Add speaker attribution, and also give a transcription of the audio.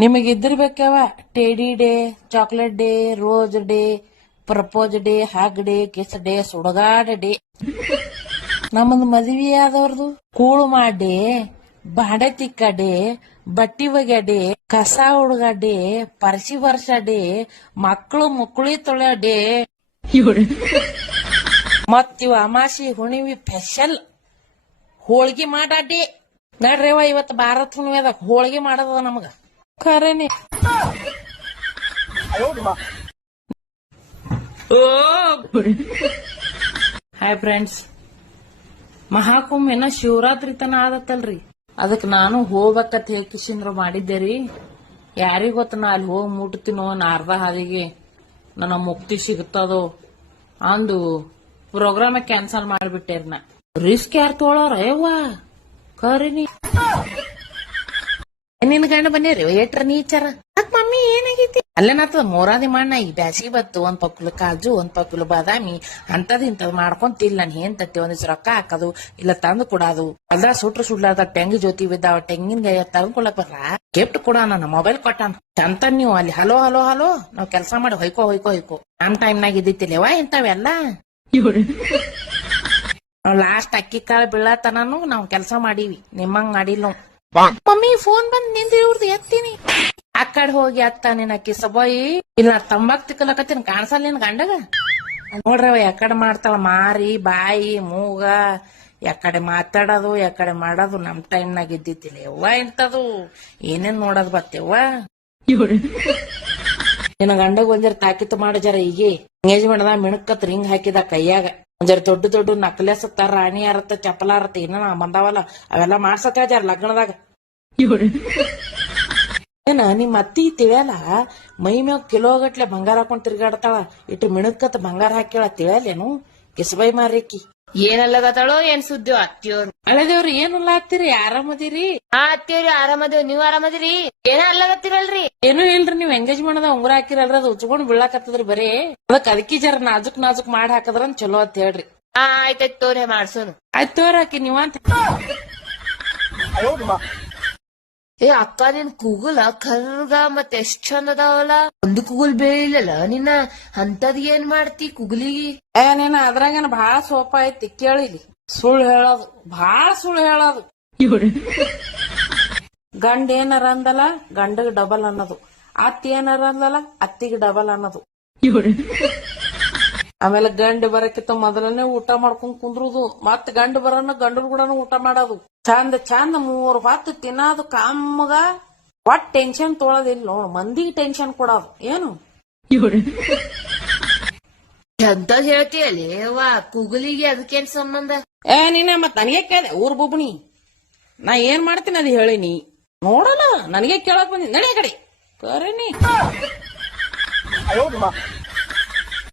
Speaker 1: ನಿಮಗೆ ಬೇಕವ teddy day chocolate day rose day propose day hug day kiss day ಸುಡಗಾಡ day ನಮ್ಮದು ಮದುವೆ ಆದವ್ರದು ಕೂಳು ಮಾಡಿ, ಬಾಡೆ ತಿಕ್ಕ day ಬಟ್ಟಿ ಒಗ್ಯಾಡಿ ಕಸ ಹುಡುಗ ಡೇ ಪರ್ಸಿ ಡೇ ಮಕ್ಕಳು ಮುಕ್ಕಳಿ ತೊಳೆ ಡೇ ಮತ್ತಿವ ಅಮಾಸಿ ಹುಣಿವಿ ಸ್ಪೆಷಲ್ ಹೋಳ್ಗಿ ಮಾಡಾಡಿ ನಡ್ರಿವ, ಇವತ್ತು ಭಾರತ ಹುಣ್ಣಿಮೆ ಅದ ಹೋಳ್ಗಿ ಮಾಡದ ನಮಗ. ಖರೇನೆ ಹಾಯ್ ಫ್ರೆಂಡ್ಸ್ ಮಹಾಕುಂಭ ಶಿವರಾತ್ರಿ ತನ ಆದತ್ತಲ್ರಿ. ಅದಕ್ ನಾನು ಹೋಗ್ಬೇಕತ್ ಹೇಕಿಸಿಂದ್ರ ಮಾಡಿದ್ದೆ ಯಾರಿಗ್ ಗೊತ್ತ ನಾ ಅಲ್ಲಿ ಹೋಗಿ ಮುಟ್ತೀನೋ ಅರ್ಧ ಹಾದಿಗೆ. ನನ್ನ ಮುಕ್ತಿ ಸಿಗುತ್ತದೋ ಅಂದು ಪ್ರೋಗ್ರಾಮ್ ಕ್ಯಾನ್ಸಲ್ ಮಾಡಿಬಿಟ್ಟೇರಿ ನಾ. ರಿಸ್ಕ್ ಯಾರು ತೊಗೊಳೋರ ಯವ್ವ? ಕರೀನಿ. ನಿನ್ ಗಂಡ ಬನ್ನಿರಿ ಏಟ್ರ ನೀಚರ. ಅಕ್ ಮಮ್ಮಿ ಏನಾಗೈತಿ? ಅಲ್ಲೇನಾಗ್ತದ ಮೋರಾದಿ ಮಣ್ಣ ಈ ಬ್ಯಾಸಿಗೆ ಬತ್ತು ಒಂದ್ ಪಕ್ಕಲು ಕಾಜು ಒಂದ್ ಪಕ್ಕಲು ಬಾದಾಮಿ ಅಂತದ್ ಇಂತದ್ ಮಾಡ್ಕೊಂತಿಲ್ಲ ನನ್ ಏನ್ ತತ್ತಿ ಒಂದಿವ್ಸ ರೊಕ್ಕ ಹಾಕದು ಇಲ್ಲ ತಂದು ಕೊಡೋದು. ಅಲ್ದ ಸುಟ್ರು ಸುಡ್ಲಾರ್ದ ತೆಂಗಿ ಜೊತೆ ಬಿದ್ದಾವ ತೆಂಗಿನ ಗಾಯ ತಂದ್ ಬರ ಬರ್ರ ಗಿಫ್ಟ್ ಕೊಡ ನಾನು ಮೊಬೈಲ್ ಕೊಟ್ಟಾನ. ಚಂತ ನೀವು ಅಲ್ಲಿ ಹಲೋ ಹಲೋ ಹಲೋ ನಾವ್ ಕೆಲ್ಸ ಮಾಡಿ ಹೊಯ್ಕೋ ಹೊಯ್ಕೋ ಹೊಯ್ಕೋ. ನಮ್ ಟೈಮ್ನಾಗ ಇದ್ದಿತ್ತಿಲ್ಲವ ಇಂತವೆಲ್ಲ ನಾವ್ ಲಾಸ್ಟ್ ಅಕ್ಕಿ ಕಾಳು ಬೀಳತನೂ ನಾವ್ ಕೆಲ್ಸ ಮಾಡೀವಿ. ನಿಮ್ಮಂಗ್ ಮಾಡಿಲ್ಲ. ಮಮ್ಮಿ ಫೋನ್ ಬಂದ್ನಿಂದ ಇವ್ರದ್ದು ಎತ್ತೀನಿ. ಆ ಕಡೆ ಹೋಗಿ ಅತ್ತ ನಿನ್ ಅಕ್ಕಿ ಸಬಾಯಿ ಇಲ್ಲ ತಂಬಾಕ್ ತಿಕ್ಕಲಕತ್ತೀನಿ ಕಾಣಿಸಲ್ಲ ನಿನ್ ಗಂಡಗ? ನೋಡ್ರವ, ಯಾಕಡೆ ಮಾಡ್ತಾಳ? ಮಾರಿ, ಬಾಯಿ, ಮೂಗ, ಯಾಕಡೆ ಮಾತಾಡೋದು, ಯಾಕಡೆ ಮಾಡೋದು, ನಮ್ ಟೈಮ್ನಾಗ ಇದ್ದಿತ್ತಿಲ್ಲ ಯವ್ವ ಇಂತದು ಏನೇನ್ ನೋಡೋದ್ ಬತ್ತೆವ್ವ? ನಿನ್ನ ಗಂಡಗ ಒಂದಿರ ತಾಕಿತ್ತು ಮಾಡ ಜರ ಈಗ ಎಂಗೇಜ್ಮೆಂಟ್ ದಾಗ ಮಿಣಕತ್ ರಿಂಗ್ ಹಾಕಿದ ಕೈಯಾಗ. ಒಂಜರ ದೊಡ್ಡ ದೊಡ್ಡ ನಕ್ಲೆಸ್ ತರ ರಾಣಿ ಅರತ್ತ ಚಪ್ಪಲ ಅರತ್ತ ಏನ ಬಂದಾವಲ್ಲ, ಅವೆಲ್ಲ ಮಾಡ್ಸಕ ಜರ ಲಗ್ನದಾಗ. ಏನ, ನಿಮ್ಮ ಅತ್ತಿ ತಿಳಿಯಲ್ಲ? ಮೈ ಮ್ಯಾಗ ಕಿಲೋ ಗಟ್ಲೆ ಬಂಗಾರ ಹಾಕೊಂಡ್ ತಿರ್ಗಾಡ್ತಾಳ, ಇಟ್ಟು ಮಿಣಕತ್ ಬಂಗಾರ ಹಾಕ್ಯಾಳ ತಿಳಿಯಲ್ಲೇನು? ಕಿಸಬೈ ಮಾರಿಕಿ
Speaker 2: ಏನಲ್ಲಗತ್ತಾಳೋ ಏನ್ ಸುದ್ದಿ ಅತ್ತಿಯೋರು
Speaker 1: ಅಳದೇವ್ರಿ ಏನಲ್ಲ ಆಗ್ತೀರಿ ಆರಾಮದಿರಿ?
Speaker 2: ಹಾ ಅತ್ತಿಯವ್ರಿ ಆರಾಮದೇವ್ ನೀವ್ ಆರಾಮದಿರಿ? ಏನ ಅಲ್ಲಗತ್ತಿರಲ್ರಿ.
Speaker 1: ಏನೂ ಇಲ್ರಿ ನೀವ್ ಎಂಗೇಜ್ ಮಾಡದ ಉಂಗುರ ಹಾಕಿರಲ್ರಿ ಅದು ಉಚ್ಕೊಂಡ್ ಬೀಳಾಕತ್ತದ್ರಿ ಬರೀ. ಅದಕ್ ಅದಕ್ಕಿ ಜರ ನಾಜುಕ್ ನಾಜುಕ್ ಮಾಡಿ ಹಾಕದ್ರ ಚಲೋ ಅಂತ ಹೇಳ್ರಿ.
Speaker 2: ಆ ಆಯ್ತಾಯ್ತು ತೋರಿ ಮಾಡ್ಸೋನು.
Speaker 1: ಆಯ್ತು ತೋರಾಕಿ ನೀವಂತ
Speaker 2: ಏ ಅಕ್ಕ ನಿನ್ ಕೂಗುಲ? ಕರ್ಗ ಮತ್ ಎಷ್ಟ್ ಚಂದ ಅದಾವಲ್ಲ? ಒಂದು ಕೂಗುಲ್ ಬೀಳಿಲ್ಲಲ್ಲ ನಿನ್ನ ಅಂತದ್ ಏನ್ ಮಾಡ್ತಿ ಕುಗುಲಿಗಿ?
Speaker 1: ಏ ನೀನ ಅದ್ರಾಗೇನ ಬಾಳ ಸೋಪ ಐತಿ ಕೇಳಿಲಿ ಸುಳ್ಳು ಹೇಳೋದು. ಬಾಳ ಸುಳ್ಳು ಹೇಳೋದು. ಗಂಡ ಏನಾರ ಅಂದಲ್ಲ, ಗಂಡಗ್ ಡಬಲ್ ಅನ್ನೋದು. ಅತ್ತಿ ಏನಾರ ಅಂದಲ್ಲ, ಅತ್ತಿಗೆ ಡಬಲ್ ಅನ್ನೋದು. ಆಮೇಲೆ ಗಂಡ ಬರಕ್ಕಿಂತ ಮೊದಲನೇ ಊಟ ಮಾಡ್ಕೊಂಡ್ ಕುಂದ್ರುದು. ಮತ್ ಗಂಡ ಬರೋನ ಗಂಡರು ಕೂಡ ಊಟ ಮಾಡೋದು. ಚಂದ ಚಂದ ಮೂರ್ ಹೊತ್ತು ತಿನ್ನೋದು ಕಮ್ಮಗ ಒಟ್ ಟೆನ್ಷನ್ ತೊಳೋದಿಲ್ಲ ನೋಡ್ ಮಂದಿಗೆ ಟೆನ್ಷನ್ ಕೊಡೋದು. ಏನು?
Speaker 2: ಎಂತ ಹೇಳ್ತೀಯಲ್ಲಿ ವಾ ಕುಗುಲಿಗೆ ಅದಕ್ಕೇನ್ ಸಂಬಂಧ?
Speaker 1: ಏ ನೀನ ಮತ್ ನನಗೆ ಕೇಳಿದೆ ಊರ್ ಬೊಬ್ಬಣಿ ನಾ ಏನ್ ಮಾಡ್ತೀನಿ ಅದು ಹೇಳಿನಿ ನೋಡಲ್ಲ ನನಗೆ ಕೇಳಕ್ ಬಂದಿ ನಡೆ ಕಡೆ. ಕರೀನಿ